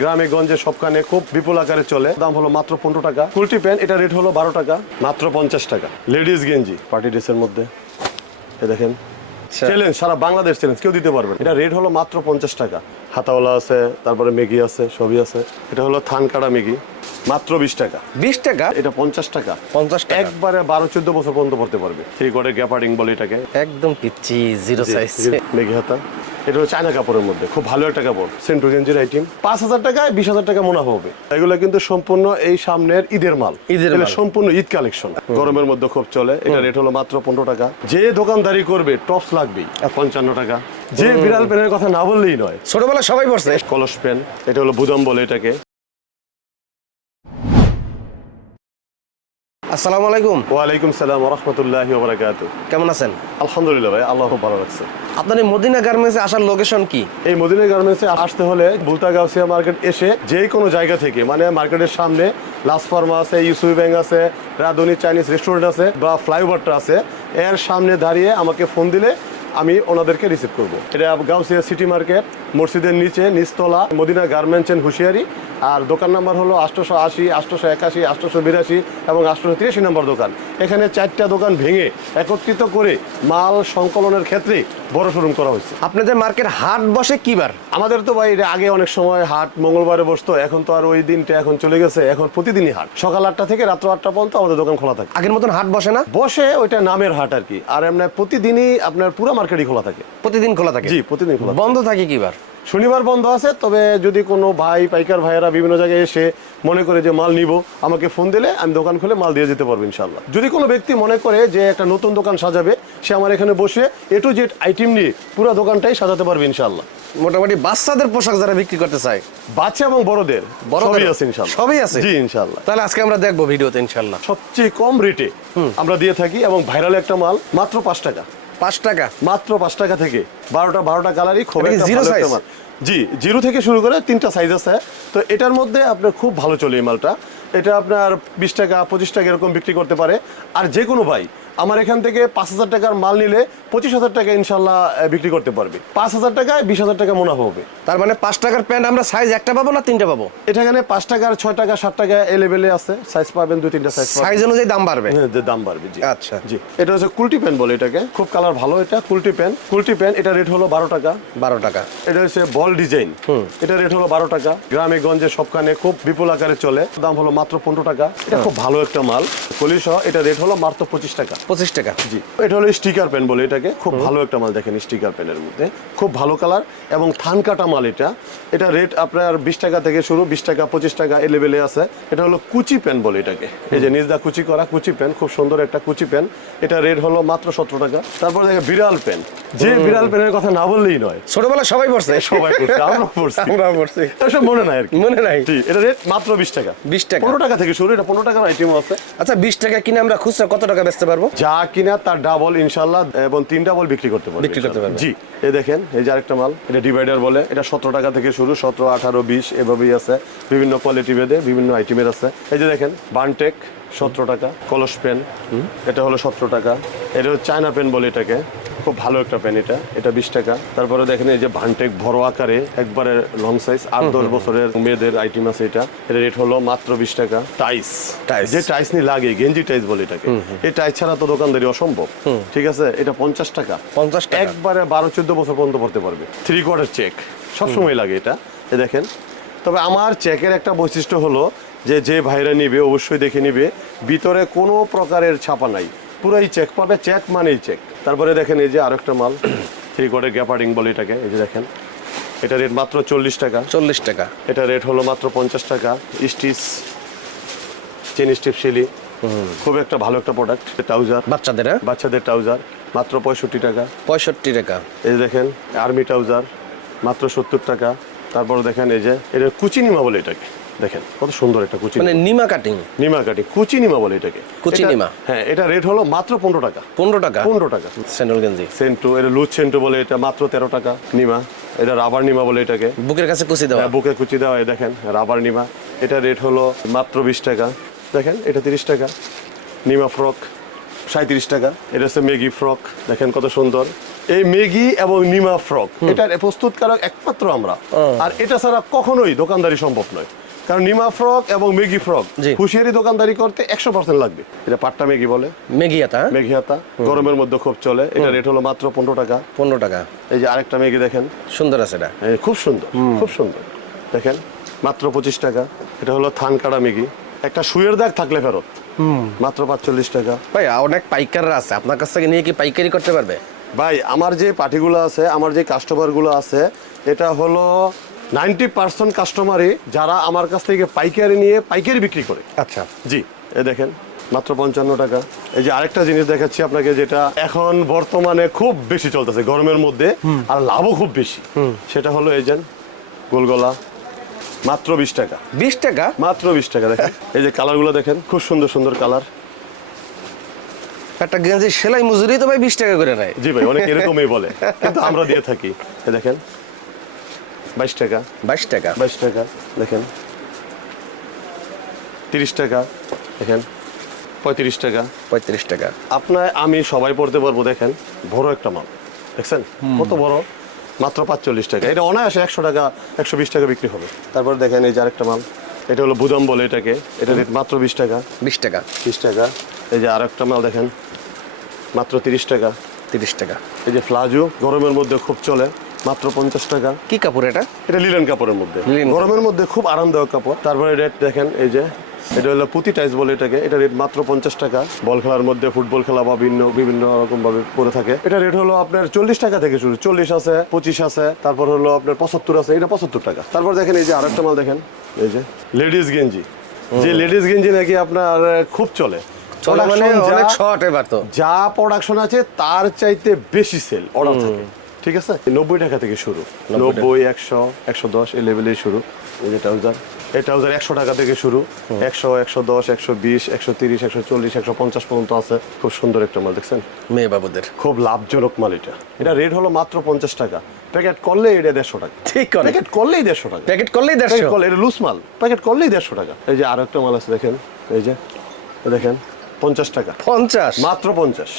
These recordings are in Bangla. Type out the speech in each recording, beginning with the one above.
গ্রামে গঞ্জে সবখানে খুব বিপুল আকারে চলে। দাম হলো মাত্র 15 টাকা। কুলটি প্যান্ট এটা রেট হলো 12 টাকা, মাত্র 50 টাকা। লেডিস গেঞ্জি পার্টি ড্রেসের মধ্যে এ দেখেন, চ্যালেঞ্জ, সারা বাংলাদেশ চ্যালেঞ্জ, কেউ দিতে পারবে। এটা রেট হলো মাত্র 50 টাকা। হাতাওয়ালা আছে, তারপরে মেগি আছে, সবই আছে। এটা হলো থান কাটা মেগি, মাত্র 20 টাকা। 20 টাকা? এটা 50 টাকা। 50 টাকা একবারে 12-14 বছর পর্যন্ত পড়তে পারবে। থ্রি কোয়ার্টার গ্যাপার্ডিং বলে এটাকে, একদম পিচ্ছি জিরো সাইজ। মেগি হাতা। এটা হলো চায়না কাপড়ের মধ্যে খুব ভালো একটা কাপড়, সেন্টু গেঞ্জির আইটেম। 5000 টাকায় 20,000 টাকা মুনাফা হবে। এগুলো কিন্তু সম্পূর্ণ এই সামনের ঈদের মাল, সম্পূর্ণ ঈদ কালেকশন, গরমের মধ্যে খুব চলে। এটা রেট হলো মাত্র 15 টাকা। যে দোকানদারি করবে টপস লাগবেই 55 টাকা। যে বিড়াল পেনের কথা না বললেই নয়, ছোটবেলা সবাই পড়ছে। কলস পেন, এটা হলো বুদাম বলে এটাকে। আসসালামু আলাইকুম। ওয়ালাইকুম সালাম ওয়া রাহমাতুল্লাহি ওয়া বারাকাতুহু। কেমন আছেন? আলহামদুলিল্লাহ ভাই, আল্লাহ খুব ভালো রাখছে। আপনার এই মদিনা গার্মেন্টসে আসার লোকেশন কি? এই মদিনা গার্মেন্টসে আসতে হলে বুলতা গাউসিয়া মার্কেট এসে যে কোনো জায়গা থেকে, মানে মার্কেটের সামনে লাস ফার্মা আছে, ইউসুফ ব্যাংক আছে, রাধুনী চাইনিজ রেস্টুরেন্ট আছে, বা ফ্লাইওভারটা আছে, এর সামনে দাঁড়িয়ে আমাকে ফোন দিলে আমি ওনাদেরকে রিসিভ করব। এটা গাউসিয়া সিটি মার্কেট, মসজিদের নিচে নিচতলা, মদিনা গার্মেন্টস এন্ড হুঁশিয়ারি। আর দোকান নাম্বার হলো 880, 881, 882 এবং 883 নম্বর দোকান। এখানে 4টা দোকান ভেঙে একত্রিত করে মাল সংকলনের ক্ষেত্রে বড় শোরুম করা হয়েছে। আপনাদের মার্কেট হাট বসে কি বার? আমাদের তো ভাই আগে অনেক সময় হাট মঙ্গলবারে বসতো, এখন তো আর ওই দিনটা এখন চলে গেছে। এখন প্রতিদিনই হাট, সকাল 8টা থেকে রাত্র 8টা পর্যন্ত আমাদের দোকান খোলা থাকে। আগের মতন হাট বসে না? বসে, ওইটা নামের হাট আর কি। আর এমনি প্রতিদিনই আপনার পুরো মার্কেটই খোলা থাকে। প্রতিদিন খোলা থাকে? জি, প্রতিদিন খোলা। বন্ধ থাকে কি বার? শনিবার বন্ধ আছে। তবে যদি কোনো ভাই পাইকার ভাইয়েরা বিভিন্ন জায়গায় এসে মনে করে যে মাল নিব, আমাকে ফোন দিলে আমি দোকান খুলে মাল দিয়ে যেতে পারবো ইনশাল্লাহ। যদি কোনো ব্যক্তি মনে করে যে একটা নতুন দোকান সাজাবে, সে আমার এখানে বসে এ টু জেড আইটেম নিয়ে পুরো দোকানটাই সাজাতে পারবে ইনশাল্লাহ। মোটামুটি বাচ্চাদের পোশাক যারা বিক্রি করতে চায়, বাচ্চা এবং বড়দের সবই আছে ইনশাল্লাহ। সবই আছে? জি ইনশাল্লাহ। তাহলে আজকে আমরা দেখবো ভিডিওতে ইনশাল্লাহ। সবচেয়ে কম রেটে আমরা দিয়ে থাকি, এবং ভাইরাল একটা মাল মাত্র 5 টাকা। 5 টাকা? মাত্র 5 টাকা থেকে 12টা কালারই খুব একটা জিরো ভালো সাইজ? একটা মাল। জি, জিরো থেকে শুরু করে 3টা সাইজ আছে। তো এটার মধ্যে আপনার খুব ভালো চলে এই মালটা। এটা আপনার 20 টাকা 25 টাকা এরকম বিক্রি করতে পারে। আর যে কোনো ভাই আমার এখান থেকে 5000 টাকার মাল নিলে 25,000 টাকা ইনশাল্লাহ বিক্রি করতে পারবে। 5000 টাকায় 20,000 টাকা মুনাফা হবে। তার মানে 5 টাকার প্যান্ট আমরা সাইজ একটা পাবো না 3টা পাবো? এটা এখানে 5 টাকার 6 টাকা 7 টাকা এই লেভেলে আছে। সাইজ পাবেন 2-3টা সাইজ পাবেন। সাইজ অনুযায়ী দাম বাড়বে? হ্যাঁ, দাম বাড়বে। জি আচ্ছা। জি, এটা হচ্ছে কুলটি প্যান্ট বলে এটাকে, খুব কালার ভালো। এটা কুলটি প্যান্ট, এটা রেট হলো 12 টাকা। 12 টাকা। এটা হচ্ছে বল ডিজাইন, এটা রেট হলো 12 টাকা। গ্রামে গঞ্জে সবখানে খুব বিপুল আকারে চলে। দাম হলো মাত্র 15 টাকা। এটা খুব ভালো একটা মাল, কলিসহ। এটা রেট হলো মাত্র 25 টাকা। 25 টাকা? জি। এটা হলো স্টিকার পেন বলে এটাকে, খুব ভালো একটা মাল। দেখেন স্টিকার পেনের মধ্যে খুব ভালো কালার এবং থান কাটা মাল। এটা রেট আপনার 20 টাকা থেকে শুরু, 20 টাকা 25 টাকা এই লেভেলে আছে। এটা হলো কুচি পেন বলে এটাকে, এই যে নিজদা কুচি করা কুচি পেন, খুব সুন্দর একটা কুচি পেন। এটা রেট হলো মাত্র 17 টাকা। তারপর দেখেন বিড়াল পেন, যে বিড়াল পেনের কথা না বললেই নয়। ছোটবেলা সবাই পড়ছে? সবাই পড়ছে, আমরা পড়ছি। এসব মনে নাই আর কি। মনে নাই? জি, এটা রেট মাত্র 20 টাকা। 20 টাকা? 15 টাকা থেকে শুরু। এটা 15 টাকার আইটেম আছে। আচ্ছা, 20 টাকা কিনে আমরা খুচরা কত টাকা বেচতে পারবো? যা কিনা তার ডাবল ইনশাআল্লাহ, এবং 3 ডাবল বিক্রি করতে পারবে। জি। এই দেখেন, এই যে আরেকটা মাল, এটা ডিভাইডার বলে। এটা 17 টাকা থেকে শুরু, 17, 18, 20 এভাবেই আছে। বিভিন্ন কোয়ালিটি ভেদে বিভিন্ন আইটেমের আছে। এই যে দেখেন বানটেক 17 টাকা। কলস পেন, এটা হলো 17 টাকা। এটা হচ্ছে চায়না পেন বলে এটাকে, খুব ভালো একটা পেন। এটা 20 টাকা। তারপরে দেখেন এই যে ভানটেক বড় আকারে একবারে লং সাইজ 8-10 বছরের মেয়েদের আইটেম আছে। এটা রেট হলো মাত্র 20 টাকা। টাইস, যে টাইস নি লাগে, গেঞ্জি টাইস বলে এটাকে। এই টাইস ছাড়া তো দোকানদারি অসম্ভব। ঠিক আছে, এটা 50 টাকা। 50 টাকা? একবারে 12-14 বছর পর্যন্ত পড়তে পারবে। 3 কোয়ার্টার চেক সবসময় লাগে এটা। এই দেখেন। তবে আমার চেকের একটা বৈশিষ্ট্য হলো যে ভাইরা নিবে অবশ্যই দেখে নিবে ভিতরে কোনো প্রকারের ছাপা নাই, পুরাই চেক পাবে। চেক মানেই চেক। তারপরে দেখেন এই যে আরেকটা মাল, 3 কোয়ার্টার গ্যাপার্ডিং বলে এটাকে। এই যে দেখেন, এটা রেট মাত্র 40 টাকা। 40 টাকা? এটা রেট হলো মাত্র 50 টাকা। স্টিচ চেন স্টিপ শিলি, খুব একটা ভালো একটা প্রোডাক্ট। ট্রাউজার বাচ্চাদের ট্রাউজার মাত্র 65 টাকা। 65 টাকা? এই দেখেন আর্মি ট্রাউজার মাত্র 70 টাকা। তারপরে দেখেন এই যে এটা কুচি নিমা বলে এটাকে। দেখেন কত সুন্দর একটা কুচি, মানে নিমা কাটিং কুচি নিমা বলে এটাকে। কুচি নিমা? হ্যাঁ, এটা রেট হলো মাত্র 15 টাকা। 15 টাকা? 15 টাকা। স্যান্ডেল গেঞ্জি সেন্টু, এটা লুজ সেন্টু বলে, এটা মাত্র 13 টাকা। নিমা, এটা রাবার নিমা বলে এটাকে। বুকের কাছে কুচি দেওয়া? বুকে কুচি দেওয়া। এই দেখেন রাবার নিমা, এটা রেট হলো মাত্র 20 টাকা। দেখেন এটা 30 টাকা। নিমা ফ্রক 37 টাকা। এটা হচ্ছে মেগি ফ্রক, দেখেন কত সুন্দর। এই ম্যাগি এবং নিমা ফ্রক এটার প্রস্তুতকারক একমাত্র আমরা। আর এটা ছাড়া কখনোই দোকানদারি সম্ভব নয়, কারণ নিমা ফ্রক এবং ম্যাগি ফ্রক জি। হুঁশিয়ারি দোকানদারি করতে 100% লাগবে। এটা পাট্টা ম্যাগি বলে, মেঘিয়াতা ম্যাগি হাতা, গরমের মধ্যে খুব চলে। এটা রেট হলো মাত্র 15 টাকা। 15 টাকা। এই যে আরেকটা ম্যাগি দেখেন, সুন্দর আছে এটা। এই খুব সুন্দর, খুব সুন্দর দেখেন, মাত্র 25 টাকা। এটা হলো থান কাটা ম্যাগি, একটা সুয়ের দাগ থাকলে ফেরত, মাত্র 45 টাকা। ভাই অনেক পাইকাররা আছে, আপনার কাছ থেকে নিয়ে কি পাইকারি করতে পারবে? ভাই আমার যে পার্টিগুলো আছে, আমার যে কাস্টমারগুলো আছে, এটা হলো 90% কাস্টমারই যারা আমার কাছ থেকে পাইকারি নিয়ে পাইকারি বিক্রি করে। আচ্ছা জি, এই দেখেন মাত্র 55 টাকা। এই যে আরেকটা জিনিস দেখাচ্ছি আপনাকে, যেটা এখন বর্তমানে খুব বেশি চলতেছে গরমের মধ্যে, আর লাভও খুব বেশি। সেটা হলো এই যে গোলগলা, মাত্র 20 টাকা। 20 টাকা? মাত্র 20 টাকা। দেখেন এই যে কালারগুলো দেখেন, খুব সুন্দর সুন্দর কালার। একটা গেঞ্জি সেলাই মজুরি তো ভাই 20 টাকা করে নেয়। জি ভাই, অনেক এরকমই বলে, কিন্তু আমরা দিয়ে থাকি। এই দেখেন 22 টাকা। 22 টাকা। 22 টাকা দেখেন, 30 টাকা দেখেন, 35 টাকা। 35 টাকা। আপনার আমি সবাই পড়তে পারবো। দেখেন বড় একটা মাল দেখছেন কত বড়, মাত্র 45 টাকা। এটা অনায়াসে 100 টাকা 120 টাকা বিক্রি হবে। তারপর দেখেন এই যে আরেকটা মাল, এটা হলো বুদাম বলে এটাকে, এটা রেট মাত্র 20 টাকা। 20 টাকা। 20 টাকা। এই যে আরেকটা মাল দেখেন, মাত্র 30 টাকা। 30 টাকা। এই যে ফ্লাজো, গরমের মধ্যে খুব চলে, মাত্র 50 টাকা। কি কাপড় এটা? এটা লিলেন কাপড়ের মধ্যে, লিনেন গরমের মধ্যে খুব আরামদায়ক কাপড়। তারপরে রেট দেখেন এই যে, এটা হলো পুঁতি টাইস বলে এটাকে, এটা রেট মাত্র 50 টাকা। বল খেলার মধ্যে, ফুটবল খেলা বা বিভিন্ন রকম ভাবে পরে থাকে। এটা রেট হলো আপনার 40 টাকা থেকে শুরু, 40 আছে, 25 আছে, তারপর হলো আপনার 75 আছে, এটা 75 টাকা। তারপর দেখেন এই যে আরেকটা মাল দেখেন, এই যে লেডিস গেঞ্জি, যে লেডিস গেঞ্জি নাকি আপনার খুব চলে, চলে মানে Production অনেক যা- শর্ট এবার তো। যা প্রোডাকশন আছে তার চাইতে বেশি সেল অর্ডার থাকে। ঠিক আছে, 90 টাকা থেকে শুরু, 90, 100, 110 এই লেভেলে শুরু। এই যে ট্রাউজার, এই ট্রাউজার 100 টাকা থেকে শুরু, 100, 110, 120, 130, 140, 150 পর্যন্ত আছে। খুব সুন্দর একটা মাল দেখছেন, মেয়ে বাবুদের খুব লাভজনক মাল এটা। এটা রেট হলো মাত্র 50 টাকা। প্যাকেট করলে এটা 150 টাকা। ঠিক করে। প্যাকেট করলেই 150 টাকা। প্যাকেট করলেই প্যাকেট 150। করলে এটা লুজ মাল, প্যাকেট করলেই 150 টাকা। এই যে আরো একটা মাল আছে দেখেন, এই যে দেখেন 50 টাকা। 50? মাত্র 50।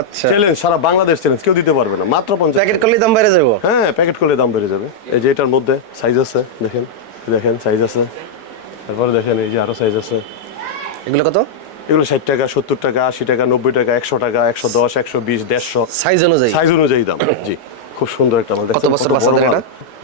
আচ্ছা। চ্যালেঞ্জ, সারা বাংলাদেশ চ্যালেঞ্জ, কেউ দিতে পারবে না, মাত্র 50। প্যাকেট করলেই দাম বেড়ে যাবো। হ্যাঁ, প্যাকেট করলে দাম বেড়ে যাবে। এই যে এটার মধ্যে সাইজ আছে দেখেন, দেখেন সাইজ আছে। তারপরে দেখেন এই যে আরো সাইজ আছে। এগুলো কত? এগুলো 60 টাকা, 70 টাকা, 80 টাকা, 90 টাকা, 100 টাকা, 110, 120, 150 সাইজ অনুযায়ী? সাইজ অনুযায়ী দাম। জি, খুব সুন্দর একটা মাল। কত দেখছেন বছর বড় বাচ্চাদের মাল? এটা?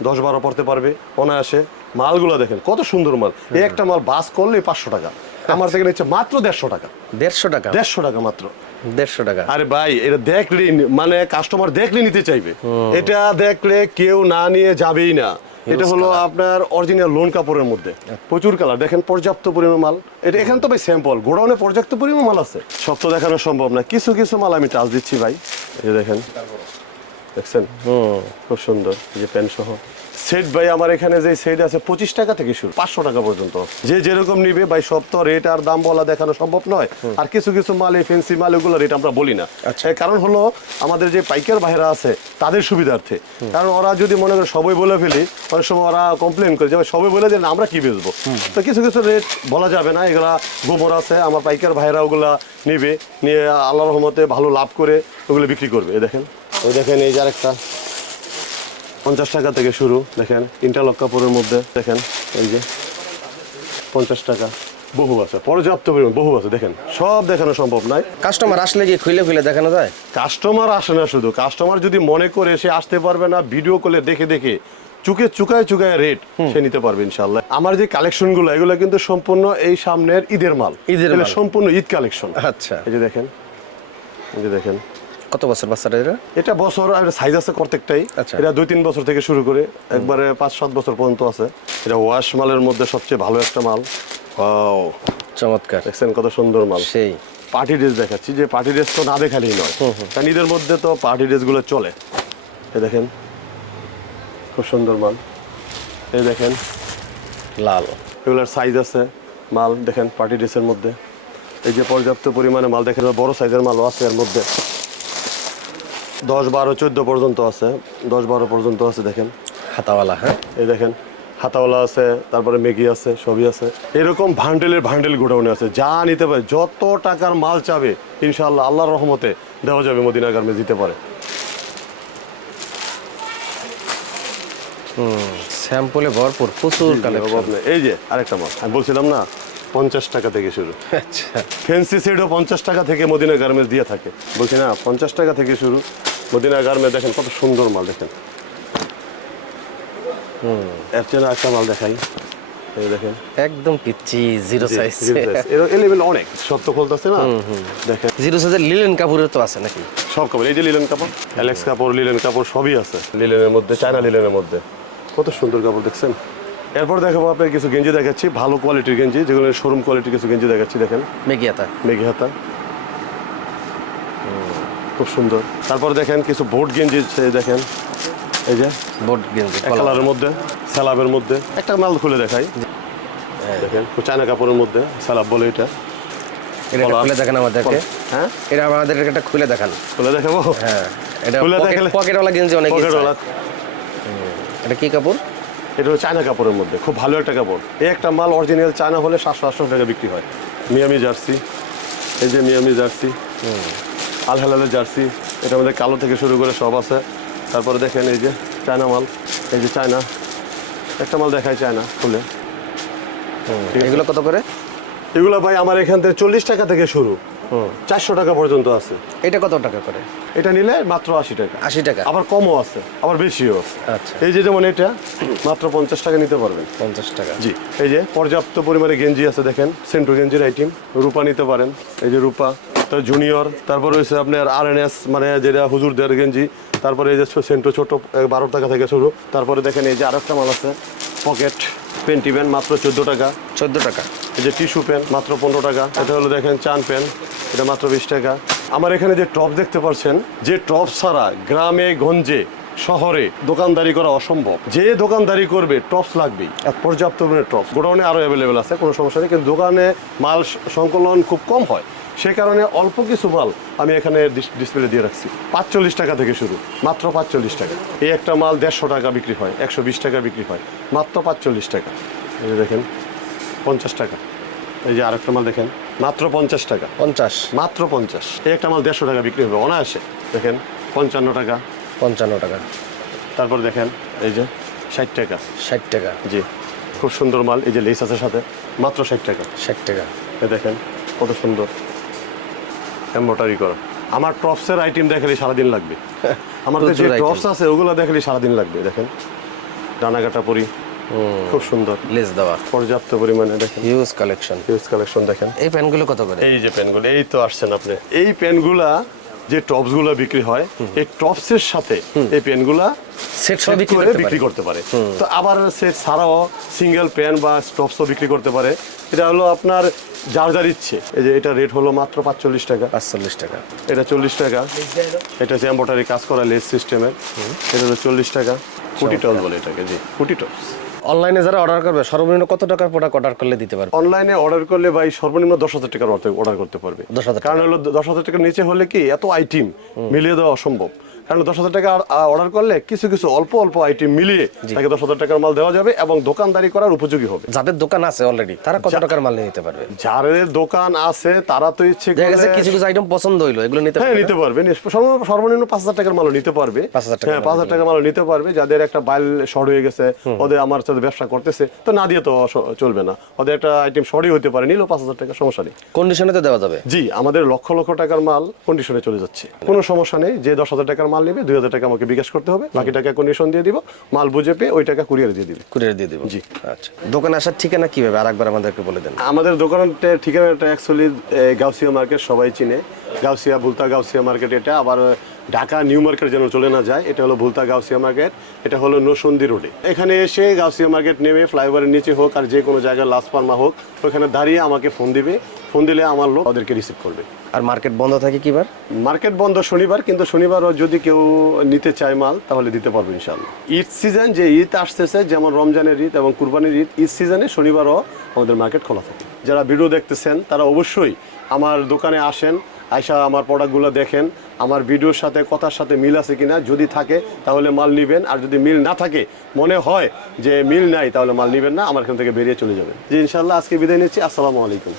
10-12 পড়তে পারবে অনায়াসে। মালগুলো দেখেন কত সুন্দর মাল। এই একটা মাল বাস করলে 500 টাকা, আমার থেকে নিচ্ছে মাত্র 150 টাকা। 150 টাকা? 150 টাকা মাত্র। 150 টাকা। আরে ভাই, এটা দেখলে মানে কাস্টমার দেখলে নিতে চাইবে। এটা দেখলে কেউ না নিয়ে যাবেই না। এটা হলো আপনার অরিজিনাল লোন কাপড়ের মধ্যে, প্রচুর কালার দেখেন, পর্যাপ্ত পরিমাণ মাল। এটা এখানে তো ভাই স্যাম্পল, গোডাউনে পর্যাপ্ত পরিমাণ মাল আছে, সব তো দেখানো সম্ভব না। কিছু কিছু মাল আমি টাচ দিচ্ছি ভাই। এই যে দেখেন, দেখছেন খুব সুন্দর, এই যে প্যান্ট সহ সেট। ভাই আমার এখানে যে সেট আছে 25 টাকা থেকে শুরু, 500 টাকা পর্যন্ত। যে যেরকম নিবে ভাই, সব তো রেট আর দাম বলা দেখানো সম্ভব নয়। আর কিছু কিছু মাল, এই ফেন্সি মাল, এগুলো রেট আমরা বলি না। এর কারণ হলো আমাদের যে পাইকার ভাইরা আছে তাদের সুবিধার্থে। কারণ ওরা যদি মনে করে সবাই বলে ফেলি, অনেক সময় ওরা কমপ্লেন করে যে ভাই সবাই বলে দেন আমরা কি বেচবো। তো কিছু কিছু রেট বলা যাবে না, এগুলা গোবর আছে। আমার পাইকার ভাইরা ওগুলা নিবে, নিয়ে আল্লাহর রহমতে ভালো লাভ করে ওগুলো বিক্রি করবে। এই দেখেন, ওই দেখেন এই যে আরেকটা 50 টাকা থেকে শুরু, দেখেন ইন্টারলক কাপড়ের মধ্যে, দেখেন এই যে 50 টাকা। বহু আছে, পর্যাপ্ত পরিমাণ বহু আছে। দেখেন সব দেখানো সম্ভব নয়। কাস্টমার আসলে কি খুলে খুলে দেখানো যায়? কাস্টমার আসে না, শুধু কাস্টমার যদি মনে করে সে আসতে পারবে না, ভিডিও কলে দেখে দেখে চুকায় রেট সে নিতে পারবে ইনশাআল্লাহ। আমার যে কালেকশন গুলো, এগুলো কিন্তু সম্পূর্ণ এই সামনের ঈদের মাল, ঈদের এগুলো মাল। সম্পূর্ণ ঈদ কালেকশন। আচ্ছা। এই যে দেখেন, এই যে দেখেন কত বছর বাচ্চাটা এটা? এটা বছর আর সাইজ আছে প্রত্যেকটাই। আচ্ছা। এটা 2-3 বছর থেকে শুরু করে একবারে 5-7 বছর পর্যন্ত আছে। এটা ওয়াশ মালের মধ্যে সবচেয়ে ভালো একটা মাল। ওয়াও, চমৎকার। দেখছেন কত সুন্দর মাল। সেই পার্টি ড্রেস দেখাচ্ছি, যে পার্টি ড্রেস তো না দেখালেই নয়, কারণ ঈদের মধ্যে তো পার্টি ড্রেসগুলো চলে। এই দেখেন খুব সুন্দর মাল। এই দেখেন লাল, এগুলোর সাইজ আছে মাল, দেখেন পার্টি ড্রেসের মধ্যে। এই যে পর্যাপ্ত পরিমাণে মাল দেখেন, বড় সাইজের মালও আছে এর মধ্যে। 10, 12, 14 পর্যন্ত আছে, 10, 12 পর্যন্ত আছে। দেখেন হাতাওয়ালা। হ্যাঁ, এই দেখেন হাতাওয়ালা আছে, তারপরে মেগি আছে, সবই আছে। এরকম ভান্ডেল গোডাউনে আছে, যা নিতে পারে, যত টাকার মাল চাবে ইনশাআল্লাহ আল্লাহর রহমতে দেওয়া যাবে। মদিনা গার্মেন্টস দিতে পারে। স্যাম্পলে ভরপুর প্রচুর কালেকশন। এই যে আরেকটা মাল আমি বলছিলাম না 50 টাকা থেকে শুরু। আচ্ছা, ফ্যান্সি সেটও 50 টাকা থেকে মদিনা গার্মেন্টস দিয়ে থাকে। বলছি না 50 টাকা থেকে শুরু মদিনা গার্মেন্টস। দেখেন কত সুন্দর মাল দেখেন। এর চেয়ে একটা মাল দেখাই, এই দেখেন একদম পিচ্ছি জিরো সাইজ। এর লেভেল অনেক শক্ত খুলতেছে না। দেখেন জিরো সাইজের লিলেন কাপড়ের তো আছে নাকি? সব কাপড়, এই যে লিলেন কাপড়, অ্যালেক্স কাপড়, লিলেন কাপড় সবই আছে লিলেনের মধ্যে, চায়না লিলেনের মধ্যে। কত সুন্দর কাপড় দেখছেন। এরপর দেখাবো আপনার কিছু গেঞ্জি দেখাচ্ছি, ভালো কোয়ালিটির গেঞ্জি, যেগুলো শোরুম কোয়ালিটির কিছু গেঞ্জি দেখাচ্ছি। দেখেন মেগিয়াতা, মেঘি হাতা, খুব সুন্দর। তারপর দেখেন কিছু বোট গেঞ্জি, দেখেন এই যে বোট গেঞ্জি কালারের মধ্যে, স্যালাবের মধ্যে। একটা মাল খুলে দেখাই, দেখেন চায়না কাপড়ের মধ্যে স্যালাব বলে এটা। এটা খুলে দেখেন আমাদেরকে। হ্যাঁ এটা আমাদের একটা খুলে দেখান। খুলে দেখাবো। হ্যাঁ, এটা খুলে দেখালে পকেটওয়ালা গেঞ্জি অনেক পকেটওয়ালা। এটা কি কাপড়? এটা হলো চায়না কাপড়ের মধ্যে, খুব ভালো একটা কাপড়। এই একটা মাল অরিজিনাল চায়না হলে 700-800 টাকা বিক্রি হয়। মিয়ামি জার্সি, এই যে মিয়ামি জার্সি, আল হেলালের জার্সি, এটার মধ্যে কালো থেকে শুরু করে সব আছে। তারপরে দেখেন এই যে চায়না মাল, এই যে চায়না একটা মাল দেখায় চায়না খুলে। এগুলো কত করে? এগুলো ভাই আমার এখান থেকে 40 টাকা থেকে শুরু, 400 টাকা পর্যন্ত আছে। এটা কত টাকা করে? এটা নিলে মাত্র 80 টাকা। 80 টাকা? আবার কমও আছে, আবার বেশিও আছে। আচ্ছা, এই যে যেমন এটা মাত্র 50 টাকা নিতে পারবেন। 50 টাকা? জি। এই যে পর্যাপ্ত পরিমাণে গেঞ্জি আছে, দেখেন সেন্ট্রো গেঞ্জির আইটেম। রূপা নিতে পারেন, এই যে রূপা, তার জুনিয়র। তারপর হচ্ছে আপনার RNS, মানে যেটা হুজুরদের গেঞ্জি। তারপরে এই যে সেন্ট্রো ছোট 12 টাকা থেকে শুরু। তারপরে দেখেন এই যে আরেকটা মাল আছে, পকেট পেন্টি প্যান্ট মাত্র 14 টাকা। 14 টাকা? এই যে টিস্যু প্যান্ট মাত্র 15 টাকা। এটা হলো দেখেন চান প্যান্ট, এটা মাত্র 20 টাকা। আমার এখানে যে টপ দেখতে পাচ্ছেন, যে টপ ছাড়া গ্রামে গঞ্জে শহরে দোকানদারি করা অসম্ভব। যে দোকানদারি করবে টপস লাগবেই, পর্যাপ্ত পরিমাণে টপস গোডাউনে আরও অ্যাভেলেবেল আছে, কোনো সমস্যা নেই। কিন্তু দোকানে মাল সংকলন খুব কম হয়, সে কারণে অল্প কিছু মাল আমি এখানে ডিসপ্লে দিয়ে রাখছি। 45 টাকা থেকে শুরু, মাত্র 45 টাকা। এই একটা মাল 150 টাকা বিক্রি হয়, 120 টাকা বিক্রি হয়, মাত্র 45 টাকা। এই যে দেখেন 50 টাকা। এই যে আরেকটা মাল দেখেন মাত্র 50 টাকা। 50? মাত্র 50। এই একটা মাল 150 টাকা বিক্রি হবে অনায়াসে। দেখেন 55 টাকা। 55 টাকা। তারপর দেখেন এই যে 60 টাকা। 60 টাকা? জি, খুব সুন্দর মাল, এই যে লেস আছে সাথে, মাত্র 60 টাকা। 60 টাকা? এই দেখেন কত সুন্দর এমব্রয়ডারি করা। আমার টপসের আইটেম দেখালে সারাদিন লাগবে। আমাদের যে টপস আছে ওগুলো দেখালে সারাদিন লাগবে। দেখেন ডানাকাটা পরি, খুব সুন্দর লেস দেওয়া, পর্যাপ্ত পরিমাণে। দেখেন হিউজ কালেকশন। Huge collection. দেখেন এই প্যান্টগুলো কত করে? এই যে প্যান্টগুলো, এই তো আসছেন আপনি। এই প্যান্টগুলা যে টপসগুলো বিক্রি হয়, এই টপসের সাথে এই প্যান্টগুলা সেট সব বিক্রি করতে পারে। তো আবার সেট ছাড়াও সিঙ্গেল প্যান্ট বা টপসও বিক্রি করতে পারে। এটা হলো আপনার যার যার ইচ্ছে। এই যে এটা রেট হলো মাত্র 45 টাকা। 45 টাকা? এটা 40 টাকা। এটা হচ্ছে এমব্রয়ডারি কাজ করা লেস সিস্টেমের, এটা হলো 40 টাকা। কুটি টপস বলে এটাকে। জি, কুটি টপস। অনলাইনে যারা অর্ডার করবে সর্বনিম্ন কত টাকার প্রোডাক্ট অর্ডার করলে দিতে পারবে? অনলাইনে অর্ডার করলে ভাই সর্বনিম্ন 10,000 টাকার অর্ডার করতে পারবে। 10,000? কারণ হলো 10,000 টাকার নিচে হলে কি এত আইটেম মিলিয়ে দেওয়া অসম্ভব। কারণ 10,000 টাকা অর্ডার করলে কিছু কিছু অল্প অল্প আইটেম মিলিয়ে তাকে 10,000 টাকার মাল দেওয়া যাবে এবং দোকানদারি করার উপযোগী হবে। যাদের দোকান আছে অলরেডি তারা কত টাকার মাল নিতে পারবে? যাদের দোকান আছে তারা তো ইচ্ছে দেখা গেছে করলে কিছু কিছু আইটেম পছন্দ হইলো, এগুলো নিতে হ্যাঁ পারবে? নিতে পারবে। সর্বনিম্ন 5,000 টাকার মালও নিতে পারবে। 5,000 টাকার হ্যাঁ 5,000 টাকার মালও নিতে পারবে। যাদের একটা বাইল শর্ট হয়ে গেছে, ওদের আমার সাথে ব্যবসা করতেছে, তো না দিয়ে তো চলবে না। ওদের একটা আইটেম শর্টই হতে পারে, নিলেও 5,000 টাকা, সমস্যা নেই। কন্ডিশনে তো দেওয়া যাবে? জি, আমাদের লক্ষ লক্ষ টাকার মাল কন্ডিশনে চলে যাচ্ছে, কোনো সমস্যা নেই। যে 10,000 টাকার মাল নেবে 2,000 টাকা আমাকে বিকাশ করতে হবে, বাকি টাকা কন্ডিশন দিয়ে দিব। মাল বুঝে পেয়ে ওই টাকা কুরিয়ারে দিয়ে দিবে। কুরিয়ারে দিয়ে দিব? জি। আচ্ছা, দোকানে আসার ঠিকানা কিভাবে আরেকবার আমাদেরকে বলে দেন। আমাদের দোকানের ঠিকানাটা অ্যাকচুয়ালি গাউসিয়া মার্কেট, সবাই চিনে। গাউসিয়া, ভুলতা গাউসিয়া মার্কেট এটা। আবার ঢাকা নিউ মার্কেট যেন চলে না যায়, এটা হলো ভুলতা গাউসিয়া মার্কেট। এটা হলো নরসন্দী রোডে। এখানে এসে গাউসিয়া মার্কেট নেমে ফ্লাইওভারের নিচে হোক আর যে কোনো জায়গায় লাস্ট ফার্মা হোক, ওখানে দাঁড়িয়ে আমাকে ফোন দিবে। ফোন দিলে আমার লোক ওদেরকে রিসিভ করবে। আর মার্কেট বন্ধ থাকে কিবার? মার্কেট বন্ধ শনিবার, কিন্তু শনিবারও যদি কেউ নিতে চায় মাল তাহলে দিতে পারবো ইনশাআল্লাহ। ঈদ সিজন, যে ঈদ আসতেছে, যেমন রমজানের ঈদ এবং কুরবানির ঈদ, ঈদ সিজনে শনিবারও আমাদের মার্কেট খোলা থাকে। যারা ভিডিও দেখতেছেন তারা অবশ্যই আমার দোকানে আসেন, আয়সা আমার প্রোডাক্টগুলো দেখেন, আমার ভিডিওর সাথে কথার সাথে মিল আছে কিনা। যদি থাকে তাহলে মাল নেবেন, আর যদি মিল না থাকে, মনে হয় যে মিল নাই, তাহলে মাল নেবেন না, আমার এখান থেকে বেরিয়ে চলে যাবেন। জি ইনশাআল্লাহ, আজকে বিদায় নিচ্ছি। আসসালামু আলাইকুম।